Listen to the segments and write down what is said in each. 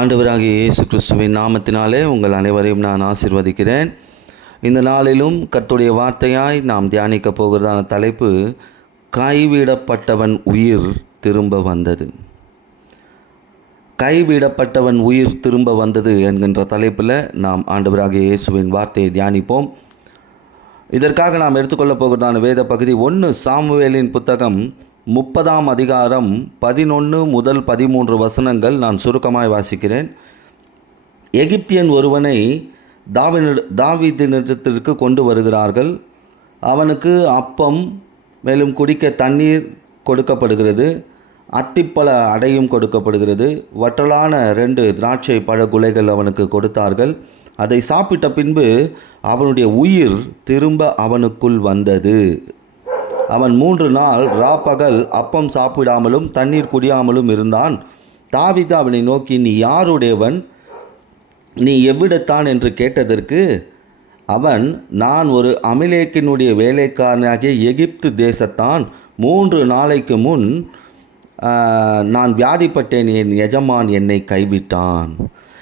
ஆண்டவராகிய இயேசு கிறிஸ்துவின் நாமத்தினாலே உங்கள் அனைவரையும் நான் ஆசிர்வதிக்கிறேன். இந்த நாளிலும் கர்த்துடைய வார்த்தையாய் நாம் தியானிக்க போகிறதான தலைப்பு கைவிடப்பட்டவன் உயிர் திரும்ப வந்தது. கைவிடப்பட்டவன் உயிர் திரும்ப வந்தது என்கின்ற தலைப்பில் நாம் ஆண்டவராகிய இயேசுவின் வார்த்தையை தியானிப்போம். இதற்காக நாம் எடுத்துக்கொள்ளப் போகிறதான வேத பகுதி ஒன்று சாமுவேலின் புத்தகம் முப்பதாம் அதிகாரம் பதினொன்று முதல் பதிமூன்று வசனங்கள் நான் சுருக்கமாய் வாசிக்கிறேன். எகிப்தியன் ஒருவனை தாவின தாவீதினிடத்திற்கு கொண்டு வருகிறார்கள். அவனுக்கு அப்பம் மேலும் குடிக்க தண்ணீர் கொடுக்கப்படுகிறது. அத்திப்பழ அடையும் கொடுக்கப்படுகிறது. வற்றலான ரெண்டு திராட்சை பழ குலைகள் அவனுக்கு கொடுத்தார்கள். அதை சாப்பிட்ட பின்பு அவனுடைய உயிர் திரும்ப அவனுக்குள் வந்தது. அவன் மூன்று நாள் ராப்பகல் அப்பம் சாப்பிடாமலும் தண்ணீர் குடியாமலும் இருந்தான். தாவித அவனை நோக்கி நீ யாருடையவன்? நீ எவ்விடத்தான்? என்று கேட்டதற்கு அவன் நான் ஒரு அமிலேக்கினுடைய வேலைக்காரனாகிய எகிப்து தேசத்தான். மூன்று நாளைக்கு முன் நான் வியாதிப்பட்டேன். என் எஜமான் என்னை கைவிட்டான்.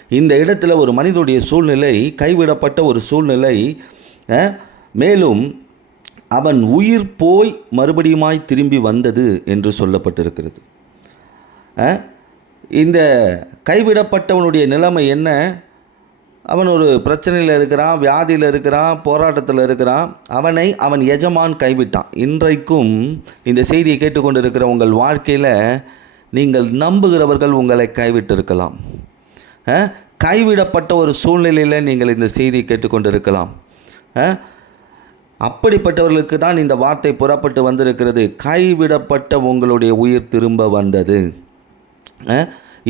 இந்த இடத்துல ஒரு மனிதனுடைய சூழ்நிலை கைவிடப்பட்ட ஒரு சூழ்நிலை மேலும் அவன் உயிர் போய் மறுபடியுமாய் திரும்பி வந்தது என்று சொல்லப்பட்டிருக்கிறது. ஆ, இந்த கைவிடப்பட்டவனுடைய நிலைமை என்ன? அவன் ஒரு பிரச்சனையில் இருக்கிறான் வியாதியில் இருக்கிறான் போராட்டத்தில் இருக்கிறான். அவனை அவன் எஜமான் கைவிட்டான். இன்றைக்கும் இந்த செய்தியை கேட்டுக்கொண்டு இருக்கிற உங்கள் வாழ்க்கையில் நீங்கள் நம்புகிறவர்கள் உங்களை கைவிட்டிருக்கலாம். கைவிடப்பட்ட ஒரு சூழ்நிலையில் நீங்கள் இந்த செய்தியை கேட்டுக்கொண்டு இருக்கலாம் அப்படிப்பட்டவர்களுக்கு தான் இந்த வார்த்தை புறப்பட்டு வந்திருக்கிறது. கைவிடப்பட்ட உங்களுடைய உயிர் திரும்ப வந்தது.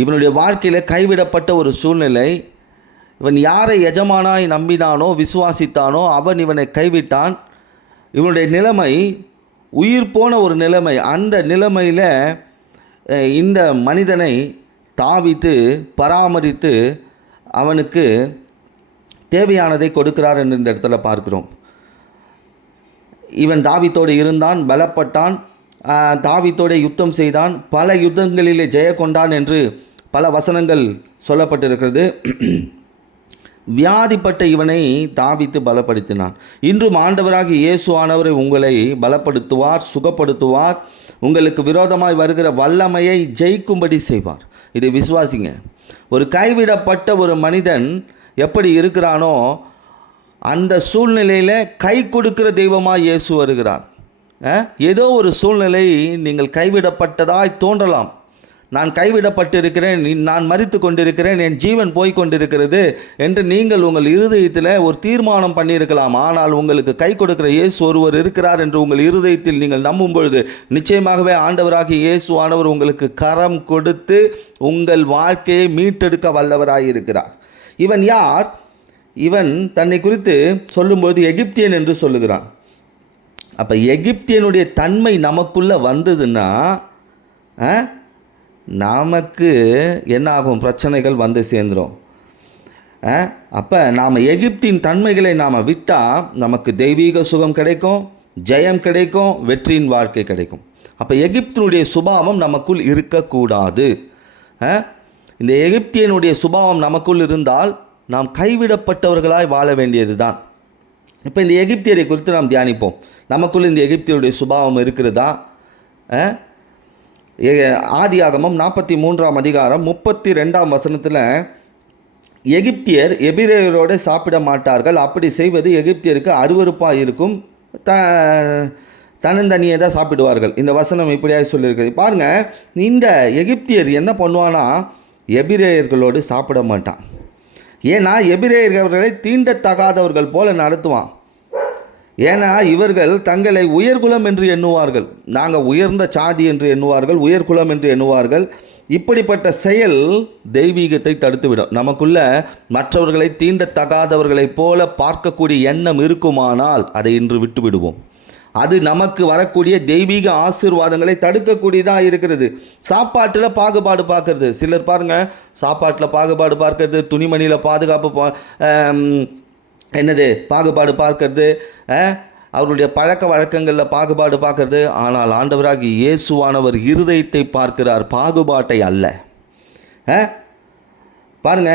இவனுடைய வாழ்க்கையில் கைவிடப்பட்ட ஒரு சூழ்நிலை. இவன் யாரை எஜமானாய் நம்பினானோ விசுவாசித்தானோ அவன் இவனை கைவிட்டான். இவனுடைய நிலைமை உயிர் போன ஒரு நிலைமை. அந்த நிலைமையில் இந்த மனிதனை தாவித்து பராமரித்து அவனுக்கு தேவையானதை கொடுக்கிறார் என்று இந்த இடத்துல பார்க்கிறோம். இவன் தாவித்தோடு இருந்தான் பலப்பட்டான் தாவித்தோடு யுத்தம் செய்தான் பல யுத்தங்களிலே ஜெய கொண்டான் என்று பல வசனங்கள் சொல்லப்பட்டிருக்கிறது. வியாதிப்பட்ட இவனை தாவித்து பலப்படுத்தினான். இன்றும் ஆண்டவராகிய இயேசுவானவரை உங்களை பலப்படுத்துவார் சுகப்படுத்துவார் உங்களுக்கு விரோதமாய் வருகிற வல்லமையை ஜெயிக்கும்படி செய்வார். இதை விசுவாசிங்க. ஒரு கைவிடப்பட்ட ஒரு மனிதன் எப்படி இருக்கிறானோ அந்த சூழ்நிலையில் கை கொடுக்கிற தெய்வமாக இயேசு வருகிறார். ஏதோ ஒரு சூழ்நிலை நீங்கள் கைவிடப்பட்டதாய் தோன்றலாம். நான் கைவிடப்பட்டிருக்கிறேன் நான் மறித்து கொண்டிருக்கிறேன் என் ஜீவன் போய் கொண்டிருக்கிறது என்று நீங்கள் உங்கள் இருதயத்தில் ஒரு தீர்மானம் பண்ணியிருக்கலாம். ஆனால் உங்களுக்கு கை கொடுக்கிற இயேசு ஒருவர் இருக்கிறார் என்று உங்கள் இருதயத்தில் நீங்கள் நம்பும் பொழுது நிச்சயமாகவே ஆண்டவராகிய இயேசு ஆனவர் உங்களுக்கு கரம் கொடுத்து உங்கள் வாழ்க்கையை மீட்டெடுக்க வல்லவராக இருக்கிறார் இவன் யார்? இவன் தன்னை குறித்து சொல்லும்போது எகிப்தியன் என்று சொல்லுகிறான். அப்போ எகிப்தியனுடைய தன்மை நமக்குள்ளே வந்ததுன்னா ஆ, நமக்கு என்ன ஆகும் பிரச்சனைகள் வந்து சேர்ந்துடும் அப்போ நாம் எகிப்தின் தன்மைகளை நாம் விட்டால் நமக்கு தெய்வீக சுகம் கிடைக்கும் ஜெயம் கிடைக்கும் வெற்றியின் வாழ்க்கை கிடைக்கும். அப்போ எகிப்தினுடைய சுபாவம் நமக்குள் இருக்கக்கூடாது. ஆ? இந்த எகிப்தியனுடைய சுபாவம் நமக்குள் இருந்தால் நாம் கைவிடப்பட்டவர்களாய் வாழ வேண்டியது தான் இப்போ இந்த எகிப்தியரை குறித்து நாம் தியானிப்போம். நமக்குள்ள இந்த எகிப்தியருடைய சுபாவம் இருக்கிறதா? ஆ? ஆகமம் நாற்பத்தி மூன்றாம் அதிகாரம் முப்பத்தி ரெண்டாம் வசனத்தில் எகிப்தியர் எபிரேயரோடு சாப்பிட மாட்டார்கள் அப்படி செய்வது எகிப்தியருக்கு அருவருப்பாக இருக்கும் த தன்னந்தனியே தான் சாப்பிடுவார்கள். இந்த வசனம் இப்படியாக சொல்லியிருக்குது பாருங்கள் இந்த எகிப்தியர் என்ன பண்ணுவானா எபிரேயர்களோடு சாப்பிட மாட்டான். ஏன்னா எபிரேயர்களை தீண்டத்தகாதவர்கள் போல நடத்துவான். ஏன்னா இவர்கள் தங்களை உயர்குலம் என்று எண்ணுவார்கள். நாங்கள் உயர்ந்த சாதி என்று எண்ணுவார்கள் உயர்குலம் என்று எண்ணுவார்கள். இப்படிப்பட்ட செயல் தெய்வீகத்தை தடுத்துவிடும். நமக்குள்ள மற்றவர்களை தீண்டத்தகாதவர்களைப் போல பார்க்கக்கூடிய எண்ணம் இருக்குமானால் அதை இன்று விட்டு விடுவோம் அது நமக்கு வரக்கூடிய தெய்வீக ஆசீர்வாதங்களை தடுக்கக்கூடியதாக இருக்கிறது. சாப்பாட்டில் பாகுபாடு பார்க்கறது. சிலர் பாருங்கள் சாப்பாட்டில் பாகுபாடு பார்க்கறது துணிமணியில் பாதுகாப்பு பா என்னது பாகுபாடு பார்க்கறது அவருடைய பழக்க வழக்கங்களில் பாகுபாடு பார்க்கறது. ஆனால் ஆண்டவராகி இயேசுவானவர் இருதயத்தை பார்க்கிறார் பாகுபாட்டை அல்ல. பாருங்கள் பாருங்க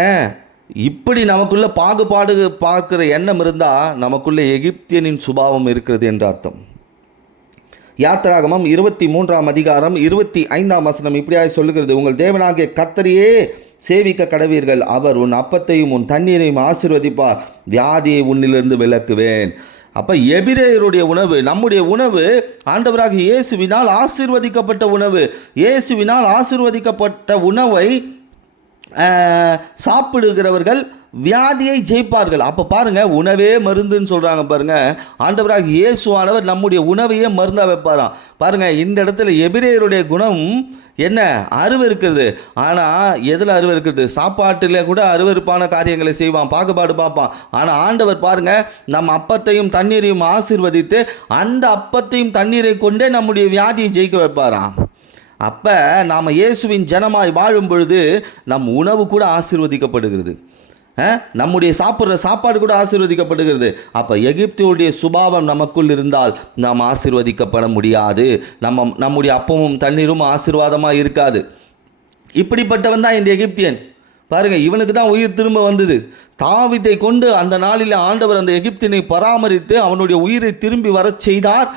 இப்படி நமக்குள்ளே பாகுபாடு பார்க்குற எண்ணம் இருந்தால் நமக்குள்ளே எகிப்தியனின் சுபாவம் இருக்கிறது என்று அர்த்தம். யாத்திராகமம் இருபத்தி மூன்றாம் அதிகாரம் இருபத்தி ஐந்தாம் வசனம். இப்படியாக சொல்லுகிறது உங்கள் தேவனாகிய கத்தரியே சேவிக்க கடவீர்கள். அவர் உன் அப்பத்தையும் உன் தண்ணீரையும் ஆசிர்வதிப்பார். வியாதியை உன்னிலிருந்து விலக்குவேன். அப்போ எபிரேயருடைய உணவு நம்முடைய உணவு ஆண்டவராக இயேசுவினால் ஆசிர்வதிக்கப்பட்ட உணவு. இயேசுவினால் ஆசிர்வதிக்கப்பட்ட உணவை சாப்பிடுகிறவர்கள் வியாதியை ஜெயிப்பார்கள். அப்போ பாருங்கள் உணவே மருந்துன்னு சொல்கிறாங்க பாருங்க. ஆண்டவராக இயேசுவானவர் நம்முடைய உணவையே மருந்தாக வைப்பாராம். பாருங்கள் இந்த இடத்துல எபிரேயருடைய குணம் என்ன? அருவு இருக்கிறது. ஆனால் எதில் அருவு இருக்கிறது? சாப்பாட்டில் கூட அருவருப்பான காரியங்களை செய்வான் பாகுபாடு பார்ப்பான். ஆனால் ஆண்டவர் பாருங்கள் நம்ம அப்பத்தையும் தண்ணீரையும் ஆசிர்வதித்து அந்த அப்பத்தையும் தண்ணீரை கொண்டே நம்முடைய வியாதியை ஜெயிக்க வைப்பாராம். அப்போ நாம் இயேசுவின் ஜனமாய் வாழும் பொழுது நம் உணவு கூட ஆசிர்வதிக்கப்படுகிறது. நம்முடைய சாப்பிட்ற சாப்பாடு கூட ஆசீர்வதிக்கப்படுகிறது. அப்போ எகிப்தியுடைய சுபாவம் நமக்குள் இருந்தால் நாம் ஆசீர்வதிக்கப்பட முடியாது. நம்ம நம்முடைய அப்பமும் தண்ணீரும் ஆசீர்வாதமாக இருக்காது. இப்படிப்பட்டவன் தான் இந்த எகிப்தியன். பாருங்கள் இவனுக்கு தான் உயிர் திரும்ப வந்தது. தாவிட்டை கொண்டு அந்த நாளில் ஆண்டவர் அந்த எகிப்தினை பராமரித்து அவனுடைய உயிரை திரும்பி வரச் செய்தார்.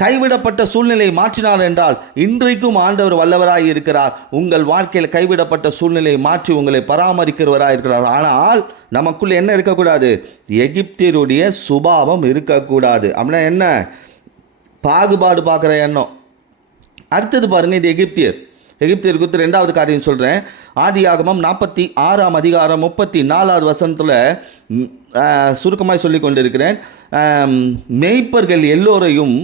கைவிடப்பட்ட சூழ்நிலையை மாற்றினார் என்றால் இன்றைக்கும் ஆண்டவர் வல்லவராய் இருக்கிறார். உங்கள் வாழ்க்கையில் கைவிடப்பட்ட சூழ்நிலையை மாற்றி உங்களை பராமரிக்கிறவராக இருக்கிறார். ஆனால் நமக்குள்ள என்ன இருக்கக்கூடாது? எகிப்தியருடைய சுபாவம் இருக்கக்கூடாது. அப்படின்னா என்ன? பாகுபாடு பார்க்குற எண்ணம். அடுத்தது பாருங்கள் இது எகிப்தியர். எகிப்தியர் குறித்து ரெண்டாவது காரியம் சொல்கிறேன் ஆதியாகமம் நாற்பத்தி ஆறாம் அதிகாரம் முப்பத்தி நாலாவது வசனத்தில் சுருக்கமாய் சொல்லி கொண்டிருக்கிறேன் மேய்ப்பர்கள் எல்லோரையும்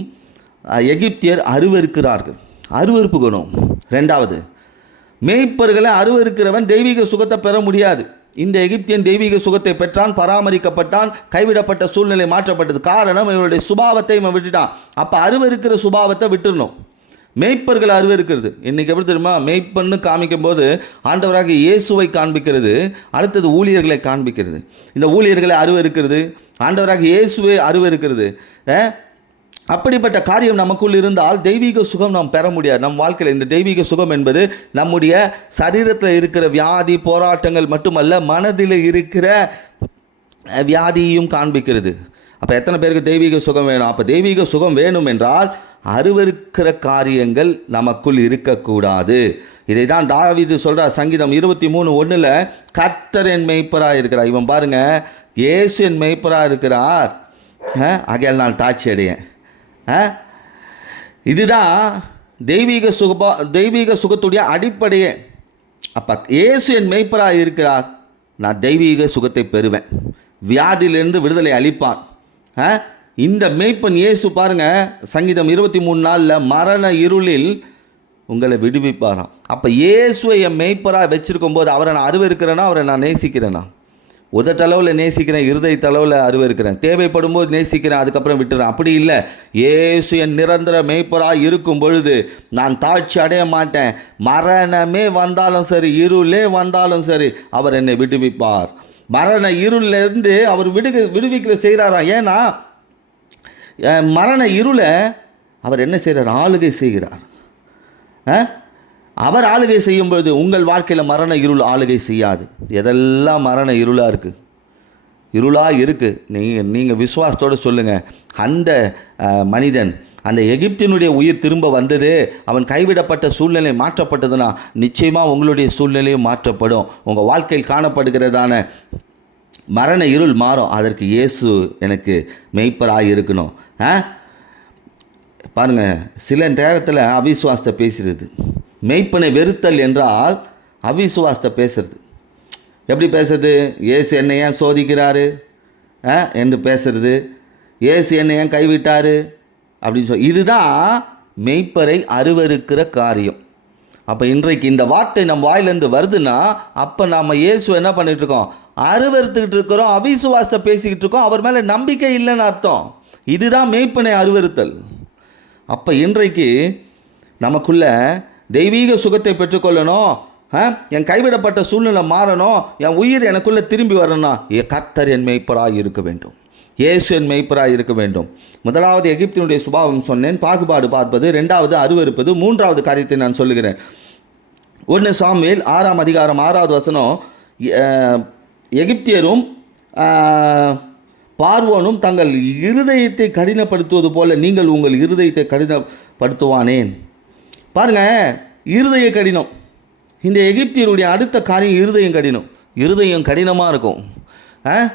எகிப்தியர் அருவருக்கிறார்கள். அருவருப்பு குணம் ரெண்டாவது மேய்ப்பர்களை அருவருக்கிறவன் தெய்வீக சுகத்தை பெற முடியாது. இந்த எகிப்தியன் தெய்வீக சுகத்தை பெற்றான் பராமரிக்கப்பட்டான் கைவிடப்பட்ட சூழ்நிலை மாற்றப்பட்டது. காரணம் இவனுடைய சுபாவத்தை இவன் விட்டுட்டான். அப்போ அருவருக்கிற சுபாவத்தை விட்டுறணும். மேய்ப்பர்கள் அருவருக்கிறது. இன்றைக்கி எப்படி தெரியுமா? மேய்ப்பன்னு காமிக்கும் போது ஆண்டவராக இயேசுவை காண்பிக்கிறது அடுத்தது ஊழியர்களை காண்பிக்கிறது. இந்த ஊழியர்களை அருவருக்கிறது ஆண்டவராக இயேசுவை அருவருக்கிறது. அப்படிப்பட்ட காரியம் நமக்குள் இருந்தால் தெய்வீக சுகம் நாம் பெற முடியாது. நம் வாழ்க்கையில் இந்த தெய்வீக சுகம் என்பது நம்முடைய சரீரத்தில் இருக்கிற வியாதி போராட்டங்கள் மட்டுமல்ல மனதில் இருக்கிற வியாதியையும் காண்பிக்கிறது. அப்போ எத்தனை பேருக்கு தெய்வீக சுகம் வேணும்? அப்போ தெய்வீக சுகம் வேணும் என்றால் அருவருக்கிற காரியங்கள் நமக்குள் இருக்கக்கூடாது. இதை தான் தாவிது சொல்கிறார் சங்கீதம் இருபத்தி மூணு ஒன்றில் கத்தர் என் மெய்ப்பராக இருக்கிறார். இவன் பாருங்க இயேசு என் மெய்ப்பராக இருக்கிறார். அகையால் ஆகையால் நான் தாட்சி அடையேன். இதுதான் தெய்வீக சுகபா தெய்வீக சுகத்துடைய அடிப்படையே. அப்போ இயேசு என் மெய்ப்பராக இருக்கிறார். நான் தெய்வீக சுகத்தை பெறுவேன். வியாதியிலிருந்து விடுதலை அளிப்பான் ஆ? இந்த மெய்ப்பன் இயேசு பாருங்கள் சங்கீதம் இருபத்தி மூணு நாளில் மரண இருளில் உங்களை விடுவிப்பாராம். அப்போ இயேசுவை என் மெய்ப்பராக வச்சிருக்கும் போது அவரை நான் அருவருக்கிறேன்னா அவரை நான் நேசிக்கிறேன்னா உதட்டளவில் நேசிக்கிறேன் இருதயத்தளவில் அருவருக்கிறேன் தேவைப்படும் போது நேசிக்கிறேன் அதுக்கப்புறம் விட்டுறேன். அப்படி இல்லை. ஏசு என் நிரந்தர மெய்ப்பராக இருக்கும் பொழுது நான் தாழ்ச்சி அடைய மாட்டேன். மரணமே வந்தாலும் சரி இருளே வந்தாலும் சரி அவர் என்னை விடுவிப்பார். மரண இருளிலிருந்து அவர் விடுக விடுவிக்கல செய்கிறாராம் ஏன்னா மரண இருளை அவர் என்ன செய்கிறார்? ஆளுகை செய்கிறார். ஆ? அவர் ஆளுகை செய்யும் பொழுது உங்கள் வாழ்க்கையில் மரண இருள் ஆளுகை செய்யாது. எதெல்லாம் மரண இருளாக இருக்குது இருளாக இருக்குது நீங்கள் நீங்கள் விசுவாசத்தோடு சொல்லுங்கள் அந்த மனிதன் அந்த எகிப்தினுடைய உயிர் திரும்ப வந்தது அவன் கைவிடப்பட்ட சூழ்நிலை மாற்றப்பட்டதுன்னா நிச்சயமாக உங்களுடைய சூழ்நிலையும் மாற்றப்படும். உங்கள் வாழ்க்கையில் காணப்படுகிறதான மரண இருள் மாறும். அதற்கு இயேசு எனக்கு மெய்ப்பராக இருக்கணும். ஆ? பாருங்கள் சில நேரத்தில் அவிசுவாசத்தை பேசுகிறது மெய்ப்பனை வெறுத்தல் என்றால் அவிசுவாசத்தை பேசுறது. எப்படி பேசுறது? இயேசு என்னை ஏன் சோதிக்கிறாரு? ஆ என்று பேசுறது. இயேசு என்னை ஏன் கைவிட்டார்? அப்படின்னு சொல்லி இதுதான் மெய்ப்பரை அருவருக்கிற காரியம். அப்போ இன்றைக்கு இந்த வார்த்தை நம்ம வாயிலேருந்து வருதுன்னா அப்போ நாம் இயேசு என்ன பண்ணிகிட்ருக்கோம் இருக்கோம்? அருவறுத்துக்கிட்டு இருக்கிறோம் அவிசுவாசத்தை பேசிக்கிட்டு இருக்கோம் அவர் மேலே நம்பிக்கை இல்லைன்னு அர்த்தம். இதுதான் மெய்ப்பனை அருவருத்தல் அப்போ இன்றைக்கு நமக்குள்ள தெய்வீக சுகத்தை பெற்றுக்கொள்ளணும். ஆ? என் கைவிடப்பட்ட சூழ்நிலை மாறணும். என் உயிர் எனக்குள்ளே திரும்பி வரணும் என் கர்த்தர் என் மெய்ப்பராக இருக்க வேண்டும். இயேசு என் மெய்ப்பராக இருக்க வேண்டும். முதலாவது எகிப்தினுடைய சுபாவம் சொன்னேன். பாகுபாடு பார்ப்பது ரெண்டாவது அருவருப்பது மூன்றாவது காரியத்தை நான் சொல்லுகிறேன். ஒன்று சாமுவேல் ஆறாம் அதிகாரம் ஆறாவது வசனம். எகிப்தியரும் பார்வோனும் தங்கள் இருதயத்தை கடினப்படுத்துவது போல நீங்கள் உங்கள் இருதயத்தை கடினப்படுத்துவானேன். பாருங்க இருதய கடினம். இந்த எகிப்தியருடைய அடுத்த காரியம் இருதயம் கடினம். இருதயம் கடினமாக இருக்கும். ஆ?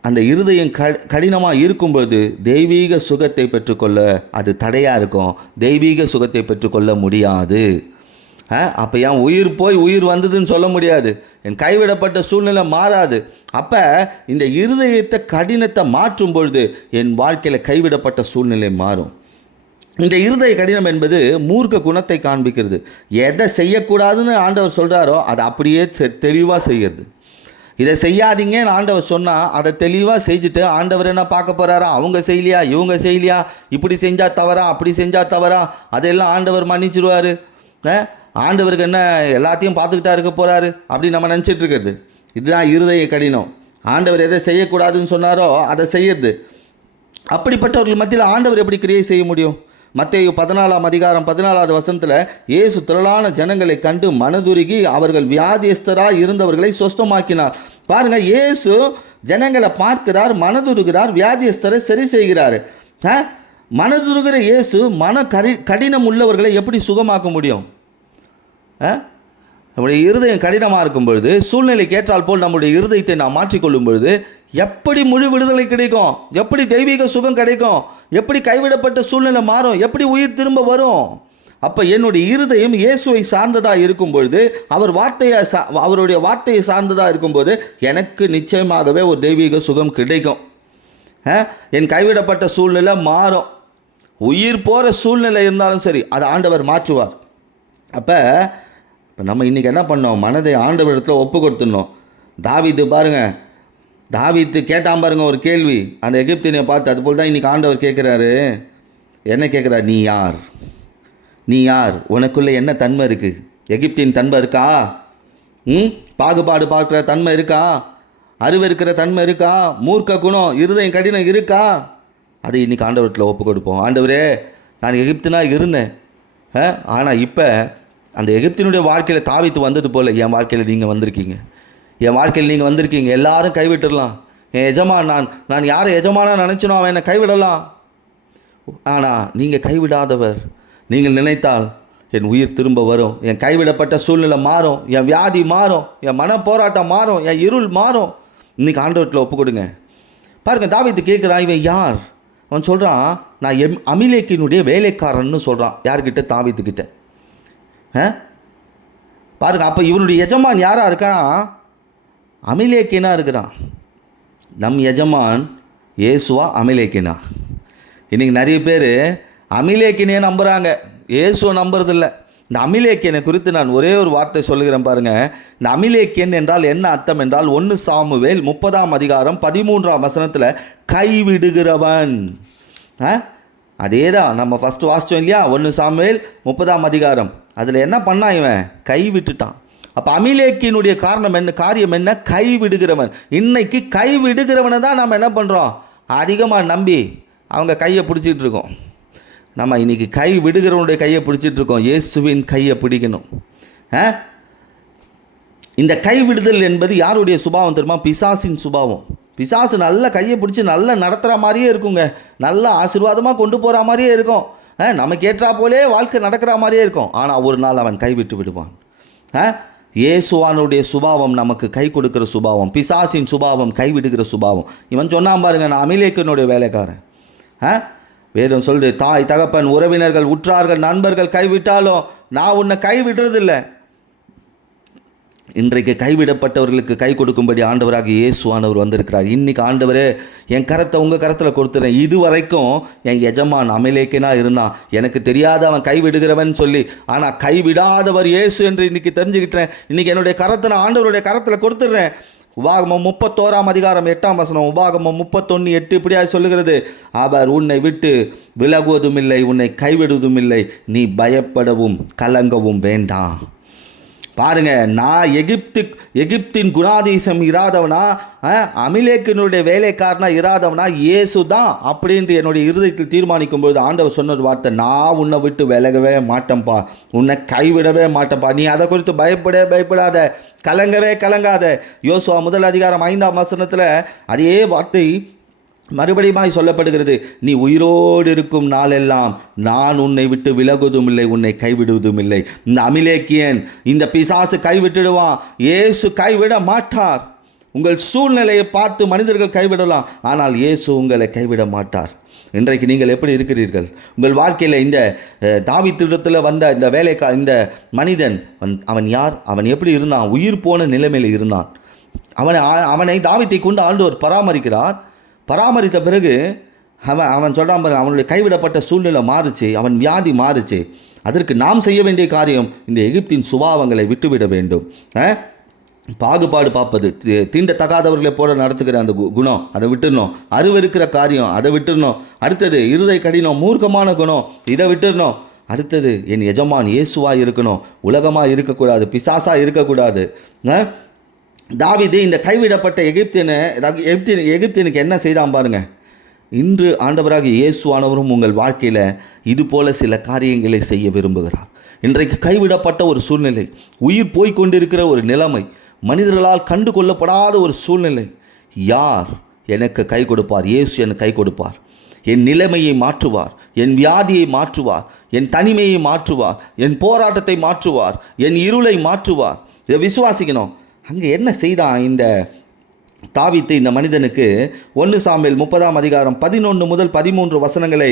அந்த இருதயம் க கடினமாக இருக்கும்போது தெய்வீக சுகத்தை பெற்றுக்கொள்ள அது தடையாக இருக்கும். தெய்வீக சுகத்தை பெற்றுக்கொள்ள முடியாது. அப்போ ஏன் உயிர் போய் உயிர் வந்ததுன்னு சொல்ல முடியாது. என் கைவிடப்பட்ட சூழ்நிலை மாறாது. அப்போ இந்த இருதயத்தை கடினத்தை மாற்றும் பொழுது என் வாழ்க்கையில் கைவிடப்பட்ட சூழ்நிலை மாறும். இந்த இருதய கடினம் என்பது மூர்க்க குணத்தை காண்பிக்கிறது. எதை செய்யக்கூடாதுன்னு ஆண்டவர் சொல்கிறாரோ அதை அப்படியே தெளிவாக செய்கிறது. இதை செய்யாதீங்கன்னு ஆண்டவர் சொன்னால் அதை தெளிவாக செஞ்சுட்டு ஆண்டவர் என்ன பார்க்க போகிறாரா அவங்க செய்யலையா? இவங்க செய்யலையா? இப்படி செஞ்சால் தவறா? அப்படி செஞ்சால் தவறா? அதையெல்லாம் ஆண்டவர் மன்னிச்சிருவார். ஆண்டவருக்கு என்ன எல்லாத்தையும் பார்த்துக்கிட்டா இருக்க போகிறாரு அப்படி நம்ம நினச்சிட்டு இருக்கிறது. இதுதான் இருதய கடினம். ஆண்டவர் எதை செய்யக்கூடாதுன்னு சொன்னாரோ அதை செய்யறது. அப்படிப்பட்டவர்கள் மத்தியில் ஆண்டவர் எப்படி கிரியை செய்ய முடியும்? மத்தேயு பதினாலாம் அதிகாரம் பதினாலாவது வசனத்தில் இயேசு திரளான ஜனங்களை கண்டு மனதுருகி அவர்கள் வியாதியஸ்தராக இருந்தவர்களை சொஸ்தமாக்கினார் பாருங்கள் இயேசு ஜனங்களை பார்க்கிறார் மனதுருகிறார் வியாதியஸ்தரை சரி செய்கிறார் ஆ? மனதுருகிற இயேசு மன கடி கடினம் உள்ளவர்களை எப்படி சுகமாக்க முடியும் ஆ? நம்முடைய இருதயம் கடினமாக இருக்கும் பொழுது சூழ்நிலைக்கு ஏற்றால் போல் நம்முடைய இருதயத்தை நாம் மாற்றிக்கொள்ளும் பொழுது எப்படி முழு விடுதலை கிடைக்கும்? எப்படி தெய்வீக சுகம் கிடைக்கும்? எப்படி கைவிடப்பட்ட சூழ்நிலை மாறும்? எப்படி உயிர் திரும்ப வரும்? அப்போ என்னுடைய இருதயம் இயேசுவை சார்ந்ததாக இருக்கும் பொழுது அவர் வார்த்தையை சா அவருடைய வார்த்தையை சார்ந்ததாக இருக்கும்போது எனக்கு நிச்சயமாகவே ஒரு தெய்வீக சுகம் கிடைக்கும். என் கைவிடப்பட்ட சூழ்நிலை மாறும். உயிர் போகிற சூழ்நிலை இருந்தாலும் சரி அதை ஆண்டவர் மாற்றுவார். அப்போ இப்போ நம்ம இன்றைக்கி என்ன பண்ணோம்? மனதை ஆண்டவரிடத்தில் ஒப்பு கொடுத்துடணும். தாவித்து பாருங்கள் தாவித்து கேட்டான் பாருங்கள் ஒரு கேள்வி. அந்த எகிப்தினை பார்த்து அதுபோல் தான் இன்றைக்கி ஆண்டவர் கேட்குறாரு. என்ன கேட்குறார்? நீ யார்? நீ யார்? உனக்குள்ளே என்ன தன்மை இருக்குது எகிப்தின் தன்மை இருக்கா? ம்? பாகுபாடு பார்க்குற தன்மை இருக்கா? அறிவு இருக்கிற தன்மை இருக்கா? மூர்க்க குணம் இருதயம் கடினம் இருக்கா? அதை இன்றைக்கி ஆண்டவரத்தில் ஒப்பு கொடுப்போம். ஆண்டவரே நான் எகிப்துனா இருந்தேன். ஆனால் இப்போ அந்த எகிப்தினுடைய வாழ்க்கையில் தாவித்து வந்தது போல் என் வாழ்க்கையில் நீங்கள் வந்திருக்கீங்க. என் வாழ்க்கையில் நீங்கள் வந்திருக்கீங்க. எல்லாரும் கைவிட்டுடலாம் என் எஜமான் நான் நான் யாரை எஜமானா நினச்சினோ அவன் என்னை கைவிடலாம். ஆனால் நீங்கள் கைவிடாதவர். நீங்கள் நினைத்தால் என் உயிர் திரும்ப வரும். என் கைவிடப்பட்ட சூழ்நிலை மாறும். என் வியாதி மாறும். என் மன போராட்டம் மாறும். என் இருள் மாறும். இன்றைக்கி ஆண்டவரத்தில் ஒப்பு கொடுங்க. பாருங்கள் தாவித்து கேட்குறான் இவன் யார்? அவன் சொல்கிறான் நான் எம் அமிலேக்கினுடைய வேலைக்காரன்னு சொல்கிறான் யார்கிட்ட? தாவித்துக்கிட்ட பாருங்க அப்போ இவனுடைய எஜமான் யாராக இருக்கான்? அமிலேக்கினா இருக்கிறான். நம் எஜமான் இயேசுவா அமிலேக்கினா. இன்றைக்கி நிறைய பேர் அமிலேக்கினே நம்புகிறாங்க இயேசுவை நம்புறதில்ல. இந்த அமிலேக்கியனை குறித்து நான் ஒரே ஒரு வார்த்தை சொல்லுகிறேன் பாருங்கள் இந்த அமிலேக்கியன் என்றால் என்ன அர்த்தம் என்றால் ஒன்று சாமுவேல் முப்பதாம் அதிகாரம் பதிமூன்றாம் வசனத்தில் கைவிடுகிறவன். ஆ? அதே தான் நம்ம ஃபஸ்ட்டு வாசித்தோம் இல்லையா? ஒன்று சாமுவேல் முப்பதாம் அதிகாரம். அதில் என்ன பண்ணான் இவன்? கை விட்டுட்டான். அப்போ அமிலேக்கியனுடைய காரணம் என்ன காரியம் என்ன? கை விடுகிறவன். இன்னைக்கு கை விடுகிறவனை தான் நம்ம என்ன பண்ணுறோம் அதிகமாக நம்பி அவங்க கையை பிடிச்சிட்டு இருக்கோம். நம்ம இன்னைக்கு கை விடுகிறவனுடைய கையை பிடிச்சிட்டு இருக்கோம். இயேசுவின் கையை பிடிக்கணும். ஆ? இந்த கை விடுதல் என்பது யாருடைய சுபாவம் தெரியுமா? பிசாசின் சுபாவம். பிசாசு நல்ல கையை பிடிச்சி நல்லா நடத்துகிற மாதிரியே இருக்குங்க. நல்ல ஆசீர்வாதமாக கொண்டு போகிற மாதிரியே இருக்கும். ஆ, நமக்கு ஏற்றா போலே வாழ்க்கை நடக்கிற மாதிரியே இருக்கும். ஆனால் ஒரு நாள் அவன் கைவிட்டு விடுவான். ஆ இயேசுவானுடைய சுபாவம் நமக்கு கை கொடுக்கிற சுபாவம் பிசாசின் சுபாவம் கைவிடுகிற சுபாவம். இவன் சொன்னான் பாருங்க நான் அமிலேக்கனுடைய வேலைக்காரன். ஆ வேதம் சொல்லுது தாய் தகப்பன் உறவினர்கள் உற்றார்கள் நண்பர்கள் கைவிட்டாலும் நான் உன்னை கைவிடுறதில்லை இன்றைக்கு கைவிடப்பட்டவர்களுக்கு கை கொடுக்கும்படி ஆண்டவராக இயேசுவானவர் வந்திருக்கிறார். இன்னைக்கு ஆண்டவரே என் கரத்தை உங்கள் கரத்தில் கொடுத்துறேன். இது வரைக்கும் என் எஜமான் அமலேக்கனா இருந்தான். எனக்கு தெரியாத அவன் கைவிடுகிறவன் சொல்லி ஆனால் கைவிடாதவர் இயேசு என்று இன்னைக்கு தெரிஞ்சுக்கிட்டேன். இன்றைக்கி என்னுடைய கரத்தை நான் ஆண்டவருடைய கரத்தில் கொடுத்துட்றேன் உபாகமம் முப்பத்தோராம் அதிகாரம் எட்டாம் வசனம் உபாகமம் முப்பத்தொன்று எட்டு இப்படியாக சொல்லுகிறது. அவர் உன்னை விட்டு விலகுவதும் இல்லை உன்னை கைவிடுவதும் இல்லை நீ பயப்படவும் கலங்கவும் வேண்டாம். பாருங்க நான் எகிப்து எகிப்தின் குணாதீசம் இராதவனா? அமிலேக்கினுடைய வேலைக்காரனா இராதவனா? இயேசு தான் அப்படின்ட்டு என்னுடைய இருதயத்தில் தீர்மானிக்கும் பொழுது ஆண்டவர் சொன்ன ஒரு வார்த்தை நான் உன்னை விட்டு விலகவே மாட்டேன்ப்பா. உன்னை கைவிடவே மாட்டேன்ப்பா. நீ அதை குறித்து பயப்படவே பயப்படாத. கலங்கவே கலங்காத. யோசுவா முதல் அதிகாரம் ஐந்தாம் வசனத்தில் அதே வார்த்தை மறுபடியுமாய் சொல்லப்படுகிறது நீ உயிரோடு இருக்கும் நாளெல்லாம் நான் உன்னை விட்டு விலகுவதும் இல்லை உன்னை கைவிடுவதும் இல்லை இந்த அமிலேக்கியன் இந்த பிசாசு கைவிட்டுடுவான். இயேசு கைவிட மாட்டார். உங்கள் சூழ்நிலையை பார்த்து மனிதர்கள் கைவிடலாம். ஆனால் இயேசு உங்களை கைவிட மாட்டார். இன்றைக்கு நீங்கள் எப்படி இருக்கிறீர்கள்? உங்கள் வாழ்க்கையில் இந்த தாவி தாவீதிடத்தில் வந்த இந்த வேலைக்கா இந்த மனிதன் அவன் யார்? அவன் எப்படி இருந்தான்? உயிர் போன நிலைமையில் இருந்தான். அவனை அவனை தாவித்தை கொண்டு ஆண்டவர் பராமரிக்கிறார். பராமரித்த பிறகு அவன் அவன் சொல்கிறான் பாருங்க அவனுடைய கைவிடப்பட்ட சூழ்நிலை மாறுச்சு அவன் வியாதி மாறுச்சு. அதற்கு நாம் செய்ய வேண்டிய காரியம் இந்த எகிப்தின் சுபாவங்களை விட்டுவிட வேண்டும். பாகுபாடு பார்ப்பது தி- தீண்டத்தகாதவர்களை போல நடத்துகிற அந்த கு- குணம் அதை விட்டுடணும் அருவருக்கிற காரியம் அதை விட்டுடணும் அடுத்தது இருதை கடினம் மூர்க்கமான குணம் இதை விட்டுடணும் அடுத்தது என் எஜமான் இயேசுவாக இருக்கணும். உலகமாக இருக்கக்கூடாது பிசாசாக இருக்கக்கூடாது. ஆ? தாவிது இந்த கைவிடப்பட்ட எகிப்தியனை எகிப்தியன் எகிப்தியனுக்கு என்ன செய்தான் பாருங்க. இன்று ஆண்டவராக இயேசுவானவரும் உங்கள் வாழ்க்கையில் இது போல சில காரியங்களை செய்ய விரும்புகிறார். இன்றைக்கு கைவிடப்பட்ட ஒரு சூழ்நிலை உயிர் போய்கொண்டிருக்கிற ஒரு நிலைமை மனிதர்களால் கண்டு கொள்ளப்படாத ஒரு சூழ்நிலை. யார் எனக்கு கை கொடுப்பார்? இயேசு எனக்கு கை கொடுப்பார். என் நிலைமையை மாற்றுவார் என் வியாதியை மாற்றுவார் என் தனிமையை மாற்றுவார் என் போராட்டத்தை மாற்றுவார் என் இருளை மாற்றுவார். இதை விசுவாசிக்கணும். அங்கே என்ன செய்தான் இந்த தாவித்து இந்த மனிதனுக்கு? ஒன்று சாமியல் முப்பதாம் அதிகாரம் பதினொன்று முதல் பதிமூன்று வசனங்களை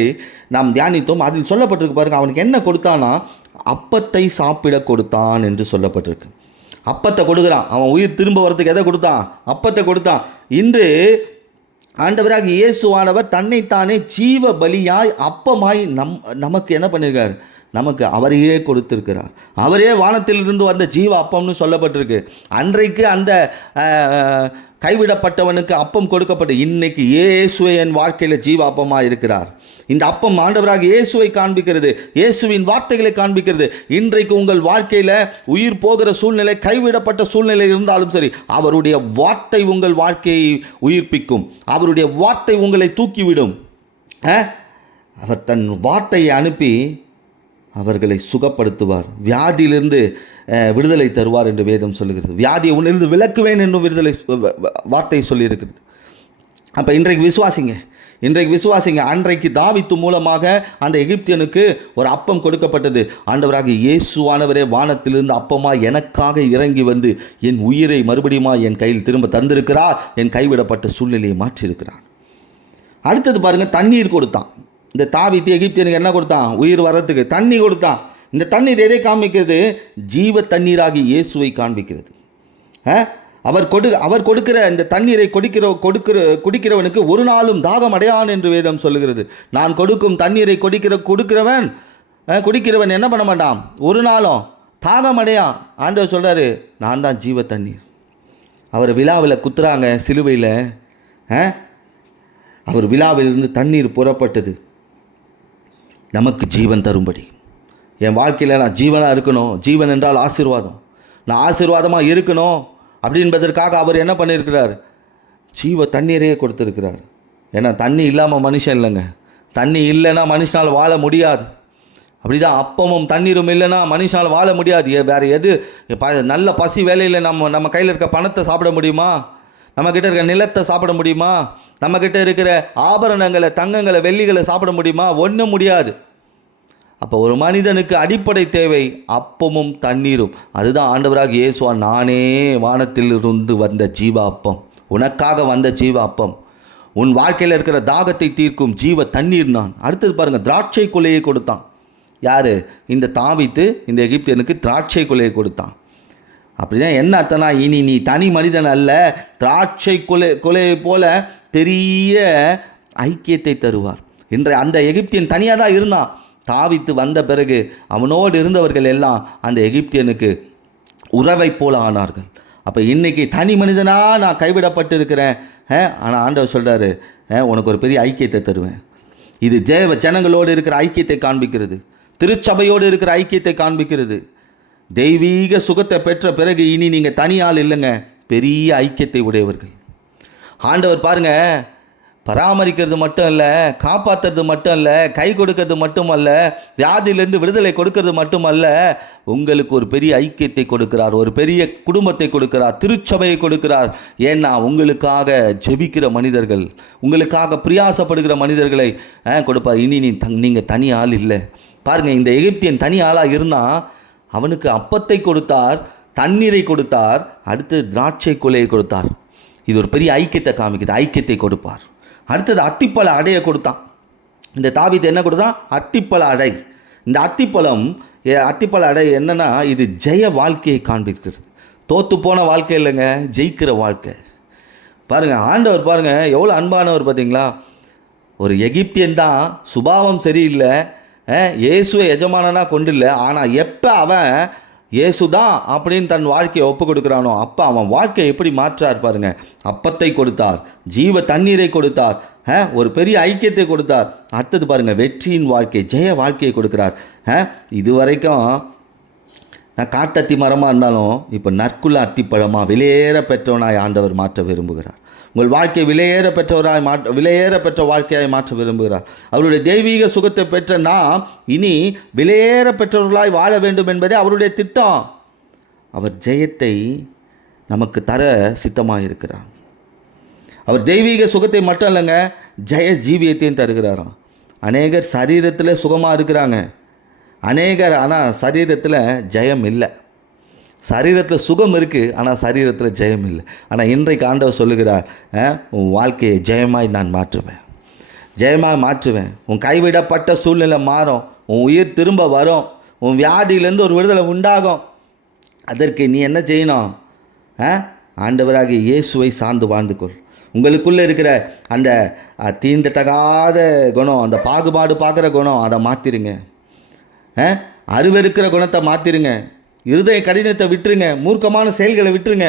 நாம் தியானித்தோம். அதில் சொல்லப்பட்டிருக்கு பாருங்கள் அவனுக்கு என்ன கொடுத்தானா அப்பத்தை சாப்பிட கொடுத்தான் என்று சொல்லப்பட்டிருக்கு. அப்பத்தை கொடுக்குறான். அவன் உயிர் திரும்ப வரத்துக்கு எதை கொடுத்தான்? அப்பத்தை கொடுத்தான். இன்று ஆண்டவராக இயேசுவானவர் தன்னைத்தானே ஜீவ பலியாய் அப்பமாய் நம் நமக்கு என்ன பண்ணியிருக்கார் நமக்கு அவரையே கொடுத்திருக்கிறார். அவரே வானத்திலிருந்து வந்த ஜீவ அப்பம்னு சொல்லப்பட்டிருக்கு. அன்றைக்கு அந்த கைவிடப்பட்டவனுக்கு அப்பம் கொடுக்கப்பட்டு இன்னைக்கு இயேசுவை என் வாழ்க்கையில் ஜீவ அப்பமாக இருக்கிறார். இந்த அப்பம் ஆண்டவராக இயேசுவை காண்பிக்கிறது இயேசுவின் வார்த்தைகளை காண்பிக்கிறது. இன்றைக்கு உங்கள் வாழ்க்கையில் உயிர் போகிற சூழ்நிலை கைவிடப்பட்ட சூழ்நிலை இருந்தாலும் சரி அவருடைய வார்த்தை உங்கள் வாழ்க்கையை உயிர்ப்பிக்கும். அவருடைய வார்த்தை உங்களை தூக்கிவிடும். அவர் தன் வார்த்தையை அனுப்பி அவர்களை சுகப்படுத்துவார். வியாதியிலிருந்து விடுதலை தருவார் என்று வேதம் சொல்லுகிறது. வியாதியை உன்னிலிருந்து விளக்குவேன் என்னும் விடுதலை சொ- வ- வார்த்தை சொல்லியிருக்கிறது. அப்போ இன்றைக்கு விசுவாசிங்க. இன்றைக்கு விசுவாசிங்க. அன்றைக்கு தாவித்து மூலமாக அந்த எகிப்தியனுக்கு ஒரு அப்பம் கொடுக்கப்பட்டது. ஆண்டவராக இயேசுவானவரே வானத்திலிருந்து அப்பமா எனக்காக இறங்கி வந்து என் உயிரை மறுபடியுமா என் கையில் திரும்ப தந்திருக்கிறார்? என் கைவிடப்பட்ட சூழ்நிலையை மாற்றியிருக்கிறான் அடுத்தது பாருங்கள் தண்ணீர் கொடுத்தான். இந்த தாவித்து எகிப்தியனுக்கு என்ன கொடுத்தான்? உயிர் வர்றதுக்கு தண்ணி கொடுத்தான். இந்த தண்ணீர் எதை காமிக்கிறது ஜீவ தண்ணீராகி இயேசுவை காண்பிக்கிறது. ஆ? அவர் கொடு அவர் கொடுக்கிற இந்த தண்ணீரை கொடுக்கிற கொடுக்கிற குடிக்கிறவனுக்கு ஒரு நாளும் தாகம் அடையான் என்று வேதம் சொல்லுகிறது. நான் கொடுக்கும் தண்ணீரை கொடுக்கிற கொடுக்கிறவன் குடிக்கிறவன் என்ன பண்ண மாட்டான்? ஒரு நாளும் தாகம் அடையான். ஆண்டவர் சொல்கிறாரு நான் தான் ஜீவ தண்ணீர். அவர் விழாவில் குத்துறாங்க சிலுவையில் ஆ? அவர் விழாவிலிருந்து தண்ணீர் புறப்பட்டது. நமக்கு ஜீவன் தரும்படி. என் வாழ்க்கையில் நான் ஜீவனாக இருக்கணும். ஜீவன் என்றால் ஆசீர்வாதம். நான் ஆசீர்வாதமாக இருக்கணும் அப்படின்பதற்காக அவர் என்ன பண்ணியிருக்கிறார்? ஜீவ தண்ணீரையே கொடுத்துருக்கிறார். ஏன்னா தண்ணி இல்லாமல் மனுஷன் இல்லைங்க. தண்ணி இல்லைன்னா மனுஷனால் வாழ முடியாது. அப்படிதான் அப்பமும் தண்ணீரும் இல்லைன்னா மனுஷனால் வாழ முடியாது. வேறு எது? ப- நல்ல பசி வேலையில் நம்ம நம்ம கையில் இருக்க பணத்தை சாப்பிட முடியுமா? நம்மக்கிட்ட இருக்கிற நிலத்தை சாப்பிட முடியுமா? நம்மக்கிட்ட இருக்கிற ஆபரணங்களை தங்கங்களை வெள்ளிகளை சாப்பிட முடியுமா? ஒன்றும் முடியாது. அப்போ ஒரு மனிதனுக்கு அடிப்படை தேவை அப்பமும் தண்ணீரும். அதுதான் ஆண்டவராக இயேசுவா நானே வானத்திலிருந்து வந்த ஜீவ அப்பம் உனக்காக வந்த ஜீவ அப்பம் உன் வாழ்க்கையில் இருக்கிற தாகத்தை தீர்க்கும் ஜீவ தண்ணீர் நான். அடுத்தது பாருங்கள் திராட்சை கொலையை கொடுத்தான். யார்? இந்த தாவித்து இந்த எகிப்தியனுக்கு திராட்சை கொலையை கொடுத்தான். அப்படின்னா என்ன அர்த்தம்னா இனி நீ தனி மனிதன் அல்ல திராட்சை கொலை கொலையை போல பெரிய ஐக்கியத்தை தருவார். இன்றைய அந்த எகிப்தியன் தனியாக தான் இருந்தான். தாவித்து வந்த பிறகு அவனோடு இருந்தவர்கள் எல்லாம் அந்த எகிப்தியனுக்கு உறவை போல ஆனார்கள். அப்போ இன்னைக்கு தனி மனிதனாக நான் கைவிடப்பட்டு இருக்கிறேன் ஆனால் ஆண்டவர் சொல்கிறாரு உனக்கு ஒரு பெரிய ஐக்கியத்தை தருவேன். இது தேவ ஜனங்களோடு இருக்கிற ஐக்கியத்தை காண்பிக்கிறது. திருச்சபையோடு இருக்கிற ஐக்கியத்தை காண்பிக்கிறது. தெய்வீக சுகத்தை பெற்ற பிறகு இனி நீங்கள் தனியால் இல்லைங்க. பெரிய ஐக்கியத்தை உடையவர்கள். ஆண்டவர் பாருங்க பராமரிக்கிறது மட்டும் இல்லை காப்பாற்றுறது மட்டும் இல்லை கை கொடுக்கறது மட்டும் அல்ல வியாதியிலேருந்து விடுதலை கொடுக்கறது மட்டும் அல்ல உங்களுக்கு ஒரு பெரிய ஐக்கியத்தை கொடுக்கிறார் ஒரு பெரிய குடும்பத்தை கொடுக்கிறார் திருச்சபையை கொடுக்கிறார். ஏன்னா உங்களுக்காக ஜெபிக்கிற மனிதர்கள் உங்களுக்காக பிரியாசப்படுகிற மனிதர்களை கொடுப்பார். இனி நீ தங் நீங்கள் தனி ஆள் இல்லை. பாருங்கள் இந்த எகிப்தியன் தனி ஆளாக இருந்தால் அவனுக்கு அப்பத்தை கொடுத்தார் தண்ணீரை கொடுத்தார் அடுத்து திராட்சை கொலையை கொடுத்தார். இது ஒரு பெரிய ஐக்கியத்தை காமிக்குது ஐக்கியத்தை கொடுப்பார். அடுத்தது அத்திப்பழ அடையை கொடுத்தான். இந்த தாவித்து என்ன கொடுத்தான் அத்திப்பழ அடை. இந்த அத்திப்பழம் அத்திப்பழ அடை என்னென்னா இது ஜெய வாழ்க்கையை காண்பிக்கிறது. தோத்து போன வாழ்க்கை இல்லைங்க ஜெயிக்கிற வாழ்க்கை. பாருங்கள் ஆண்டவர் பாருங்கள் எவ்வளோ அன்பானவர் பார்த்தீங்களா? ஒரு எகிப்தியன் தான் சுபாவம் சரியில்லை இயேசுவை எஜமானனாக கொண்டில்லை ஆனால் எப்போ அவன் இயேசு தான் அப்படின்னு தன் வாழ்க்கையை ஒப்பு கொடுக்குறானோ அப்போ அவன் வாழ்க்கையை எப்படி மாற்றார் பாருங்க. அப்பத்தை கொடுத்தார் ஜீவ தண்ணீரை கொடுத்தார் ஒரு பெரிய ஐக்கியத்தை கொடுத்தார். அடுத்தது பாருங்கள் வெற்றியின் வாழ்க்கை ஜெய வாழ்க்கையை கொடுக்குறார். அஹ், இது வரைக்கும் நான் காட்டத்தி மரமாக இருந்தாலும் இப்போ நற்குள்ள அத்திப்பழமாக வெளியேற பெற்றவனாய் ஆண்டவர் மாற்ற விரும்புகிறார். உங்கள் வாழ்க்கை விலையேற பெற்றவராய் மாற்ற விலையேற பெற்ற வாழ்க்கையாய் மாற்ற விரும்புகிறார். அவருடைய தெய்வீக சுகத்தை பெற்ற நாம் இனி விலையேற பெற்றவர்களாய் வாழ வேண்டும் என்பதே அவருடைய திட்டம். அவர் ஜெயத்தை நமக்கு தர சித்தமாக இருக்கிறார் அவர் தெய்வீக சுகத்தை மட்டும் இல்லைங்க ஜெய ஜீவியத்தையும் தருகிறாராம். அநேகர் சரீரத்தில் சுகமாக இருக்கிறாங்க. அநேகர் ஆனால் சரீரத்தில் ஜெயம் இல்லை. சரீரத்தில் சுகம் இருக்குது ஆனால் சரீரத்தில் ஜெயம் இல்லை. ஆனால் இன்றைக்கு ஆண்டவர் சொல்லுகிறார் உன் வாழ்க்கையை ஜெயமாய் நான் மாற்றுவேன். ஜெயமாக மாற்றுவேன். உன் கைவிடப்பட்ட சூழ்நிலை மாறும். உன் உயிர் திரும்ப வரும். உன் வியாதியிலேருந்து ஒரு விடுதலை உண்டாகும். அதற்கு நீ என்ன செய்யணும்? ஆ ஆண்டவராகிய இயேசுவை சார்ந்து வாழ்ந்து கொள். உங்களுக்குள்ளே இருக்கிற அந்த தீண்டத்தகாத குணம் அந்த பாகுபாடு பார்க்குற குணம் அதை மாற்றிருங்க ஆ அருவருக்கிற குணத்தை மாற்றிருங்க இருதய கடினத்தை விட்டுருங்க மூர்க்கமான செயல்களை விட்டுருங்க.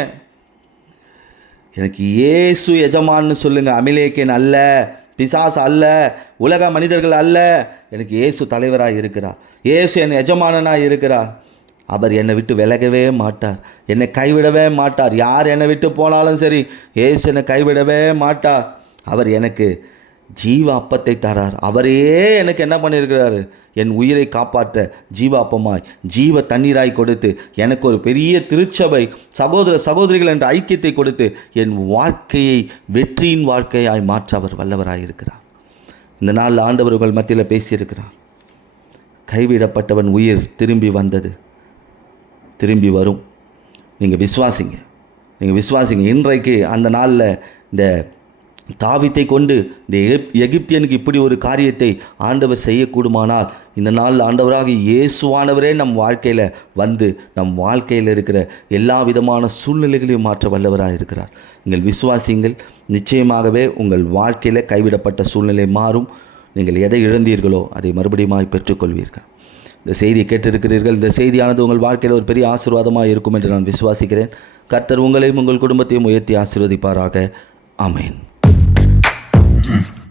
எனக்கு இயேசு எஜமான்னு சொல்லுங்கள் அமிலேக்கன் அல்ல பிசாஸ் அல்ல உலக மனிதர்கள் அல்ல. எனக்கு இயேசு தலைவராக இருக்கிறார். ஏசு என் எஜமானனாக இருக்கிறார். அவர் என்னை விட்டு விலகவே மாட்டார். என்னை கைவிடவே மாட்டார். யார் என்னை விட்டு போனாலும் சரி இயேசு என்னை கைவிடவே மாட்டார். அவர் எனக்கு ஜீவ அப்பத்தை தரார். அவரே எனக்கு என்ன பண்ணியிருக்கிறாரு? என் உயிரை காப்பாற்ற ஜீவ அப்பமாய் ஜீவ தண்ணீராய் கொடுத்து எனக்கு ஒரு பெரிய திருச்சபை சகோதர சகோதரிகள் என்ற ஐக்கியத்தை கொடுத்து என் வாழ்க்கையை வெற்றியின் வாழ்க்கையாய் மாற்ற அவர் வல்லவராய் இருக்கிறார் இந்த நாளில் ஆண்டவர்கள் மத்தியில் பேசியிருக்கிறார். கைவிடப்பட்டவன் உயிர் திரும்பி வந்தது. திரும்பி வரும். நீங்கள் விசுவாசிங்க. நீங்கள் விசுவாசிங்க. இன்றைக்கு அந்த நாளில் இந்த தாவித்தை கொண்டு இந்த எகிப் எகிப்தியனுக்கு இப்படி ஒரு காரியத்தை ஆண்டவர் செய்யக்கூடுமானால் இந்த நாளில் ஆண்டவராக இயேசுவானவரே நம் வாழ்க்கையில் வந்து நம் வாழ்க்கையில் இருக்கிற எல்லா விதமான சூழ்நிலைகளையும் மாற்ற வல்லவராக இருக்கிறார். நீங்கள் விசுவாசிங்கள் நிச்சயமாகவே உங்கள் வாழ்க்கையில் கைவிடப்பட்ட சூழ்நிலை மாறும். நீங்கள் எதை இழந்தீர்களோ அதை மறுபடியுமாய் பெற்றுக்கொள்வீர்கள். இந்த செய்தியை கேட்டிருக்கிறீர்கள். இந்த செய்தியானது உங்கள் வாழ்க்கையில் ஒரு பெரிய ஆசீர்வாதமாக இருக்கும் என்று நான் விசுவாசிக்கிறேன். கர்த்தர் உங்களையும் உங்கள் குடும்பத்தையும் உயர்த்தி ஆசீர்வதிப்பாராக. அமேன் Mm-hmm.